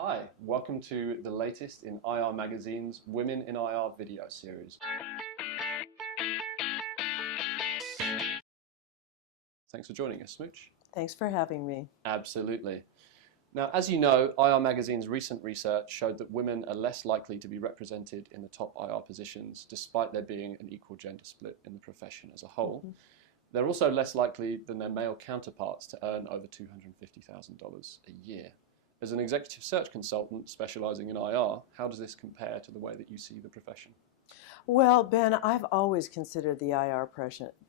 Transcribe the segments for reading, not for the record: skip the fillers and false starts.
Hi, welcome to the latest in IR Magazine's Women in IR video series. Thanks for joining us, Smooch. Thanks for having me. Absolutely. Now, as you know, IR Magazine's recent research showed that women are less likely to be represented in the top IR positions, despite there being an equal gender split in the profession as a whole. Mm-hmm. They're also less likely than their male counterparts to earn over $250,000 a year. As an executive search consultant specializing in IR, how does this compare to the way that you see the profession? Well, Ben, I've always considered the IR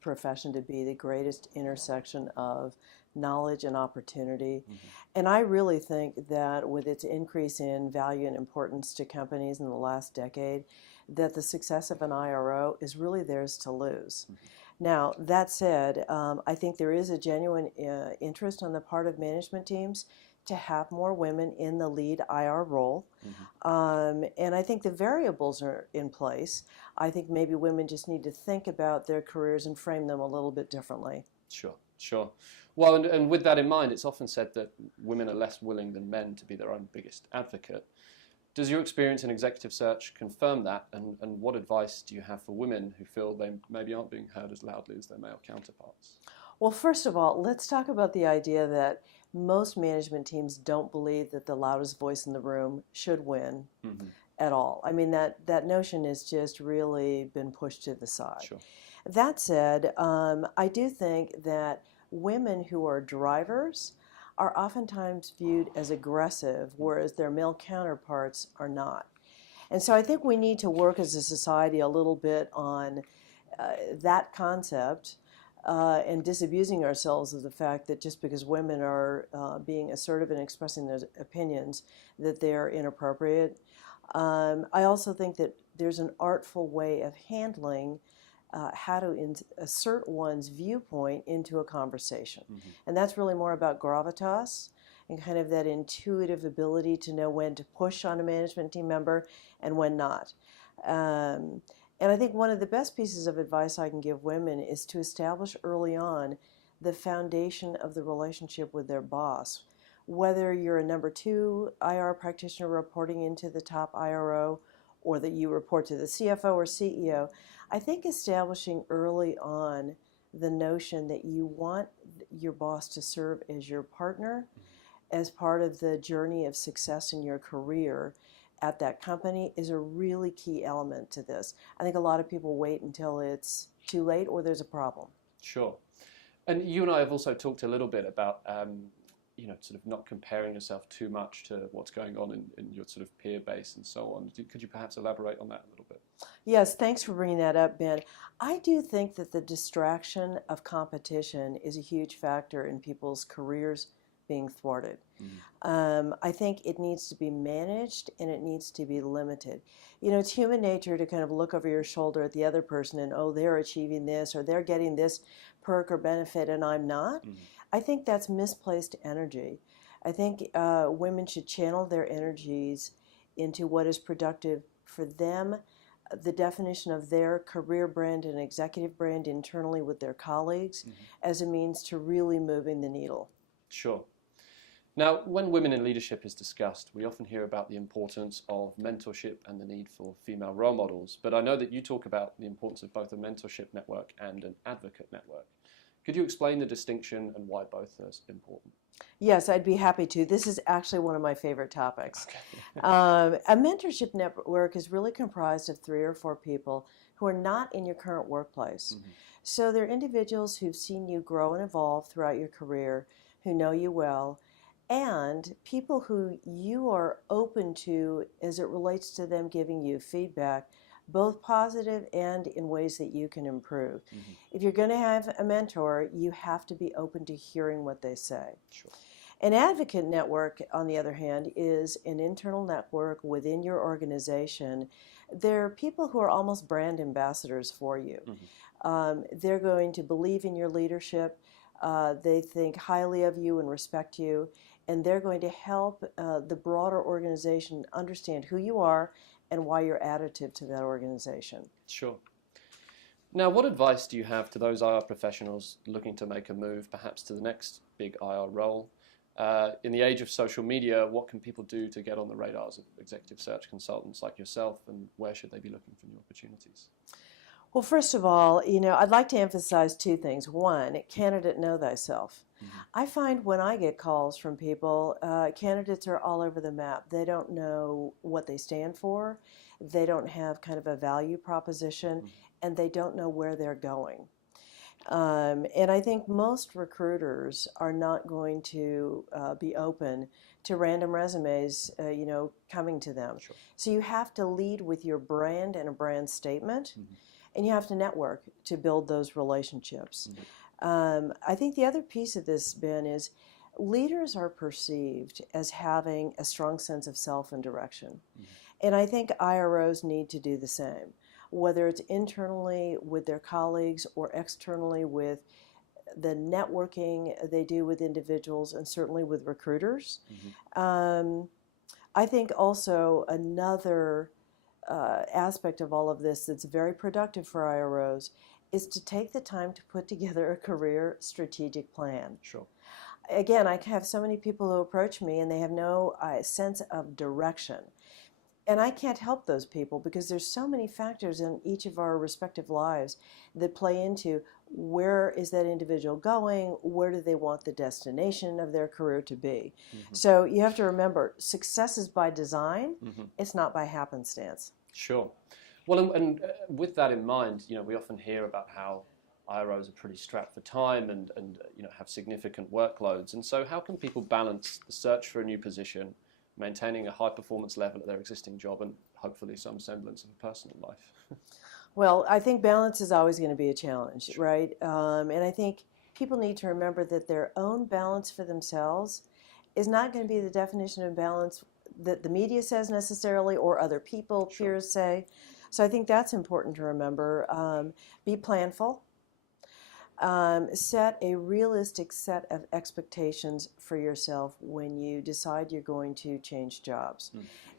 profession to be the greatest intersection of knowledge and opportunity. Mm-hmm. And I really think that with its increase in value and importance to companies in the last decade, that the success of an IRO is really theirs to lose. Mm-hmm. Now, that said, I think there is a genuine interest on the part of management teams to have more women in the lead IR role. Mm-hmm. And I think the variables are in place. I think maybe women just need to think about their careers and frame them a little bit differently. Sure. Well, and with that in mind, it's often said that women are less willing than men to be their own biggest advocate. Does your experience in executive search confirm that? And what advice do you have for women who feel they maybe aren't being heard as loudly as their male counterparts? Well, first of all, let's talk about the idea that most management teams don't believe that the loudest voice in the room should win at all. I mean, that notion has just really been pushed to the side. Sure. That said, I do think that women who are drivers are oftentimes viewed as aggressive, whereas their male counterparts are not. And so I think we need to work as a society a little bit on that concept. And disabusing ourselves of the fact that just because women are being assertive and expressing their opinions, that they're inappropriate. I also think that there's an artful way of handling how to assert one's viewpoint into a conversation. Mm-hmm. And that's really more about gravitas and kind of that intuitive ability to know when to push on a management team member and when not. And I think one of the best pieces of advice I can give women is to establish early on the foundation of the relationship with their boss. Whether you're a number 2 IR practitioner reporting into the top IRO or that you report to the CFO or CEO, I think establishing early on the notion that you want your boss to serve as your partner as part of the journey of success in your career at that company is a really key element to this. I think a lot of people wait until it's too late or there's a problem. Sure. And you and I have also talked a little bit about, sort of not comparing yourself too much to what's going on in your sort of peer base and so on. Could you perhaps elaborate on that a little bit? Yes, thanks for bringing that up, Ben. I do think that the distraction of competition is a huge factor in people's careers being thwarted. I think it needs to be managed and it needs to be limited. You know, it's human nature to kind of look over your shoulder at the other person and, oh, they're achieving this or they're getting this perk or benefit and I'm not. I think that's misplaced energy. I think women should channel their energies into what is productive for them, the definition of their career brand and executive brand internally with their colleagues as a means to really moving the needle. Sure. Now, when women in leadership is discussed, we often hear about the importance of mentorship and the need for female role models. But I know that you talk about the importance of both a mentorship network and an advocate network. Could you explain the distinction and why both are important? Yes, I'd be happy to. This is actually one of my favorite topics. Okay. A mentorship network is really comprised of 3 or 4 people who are not in your current workplace. So they're individuals who've seen you grow and evolve throughout your career, who know you well, and people who you are open to as it relates to them giving you feedback, both positive and in ways that you can improve. If you're going to have a mentor, you have to be open to hearing what they say. Sure. An advocate network, on the other hand, is an internal network within your organization. They're people who are almost brand ambassadors for you. They're going to believe in your leadership. They think highly of you and respect you, and they're going to help the broader organization understand who you are and why you're additive to that organization. Sure. Now, what advice do you have to those IR professionals looking to make a move, perhaps to the next big IR role? in the age of social media, what can people do to get on the radars of executive search consultants like yourself, and where should they be looking for new opportunities? Well, first of all, I'd like to emphasize two things. One, candidate, know thyself. I find when I get calls from people, candidates are all over the map. They don't know what they stand for. They don't have kind of a value proposition, and they don't know where they're going. And I think most recruiters are not going to be open to random resumes, coming to them. Sure. So you have to lead with your brand and a brand statement, and you have to network to build those relationships. I think the other piece of this, Ben, is leaders are perceived as having a strong sense of self and direction. And I think IROs need to do the same, whether it's internally with their colleagues or externally with the networking they do with individuals and certainly with recruiters. I think also another aspect of all of this that's very productive for IROs is to take the time to put together a career strategic plan. Sure. Again, I have so many people who approach me and they have no sense of direction. And I can't help those people because there's so many factors in each of our respective lives that play into where is that individual going, where do they want the destination of their career to be. So you have to remember, success is by design, it's not by happenstance. Sure. Well, and with that in mind, we often hear about how IROs are pretty strapped for time and have significant workloads. And so how can people balance the search for a new position, maintaining a high performance level at their existing job, and hopefully some semblance of a personal life? Well, I think balance is always going to be a challenge, right? And I think people need to remember that their own balance for themselves is not going to be the definition of balance that the media says necessarily or other people, peers say. So I think that's important to remember. Be planful. Set a realistic set of expectations for yourself when you decide you're going to change jobs.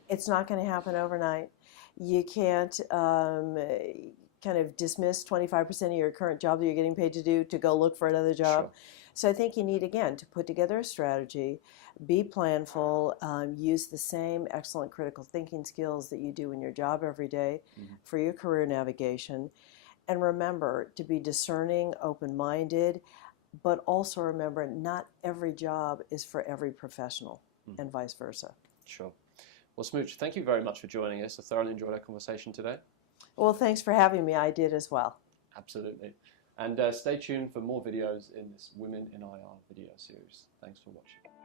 It's not going to happen overnight. You can't kind of dismiss 25% of your current job that you're getting paid to do to go look for another job. Sure. So I think you need, again, to put together a strategy, be planful, use the same excellent critical thinking skills that you do in your job every day for your career navigation. And remember to be discerning, open-minded, but also remember not every job is for every professional and vice versa. Sure. Well, Smooch, thank you very much for joining us. I thoroughly enjoyed our conversation today. Well, thanks for having me. I did as well. Absolutely. And stay tuned for more videos in this Women in IR video series. Thanks for watching.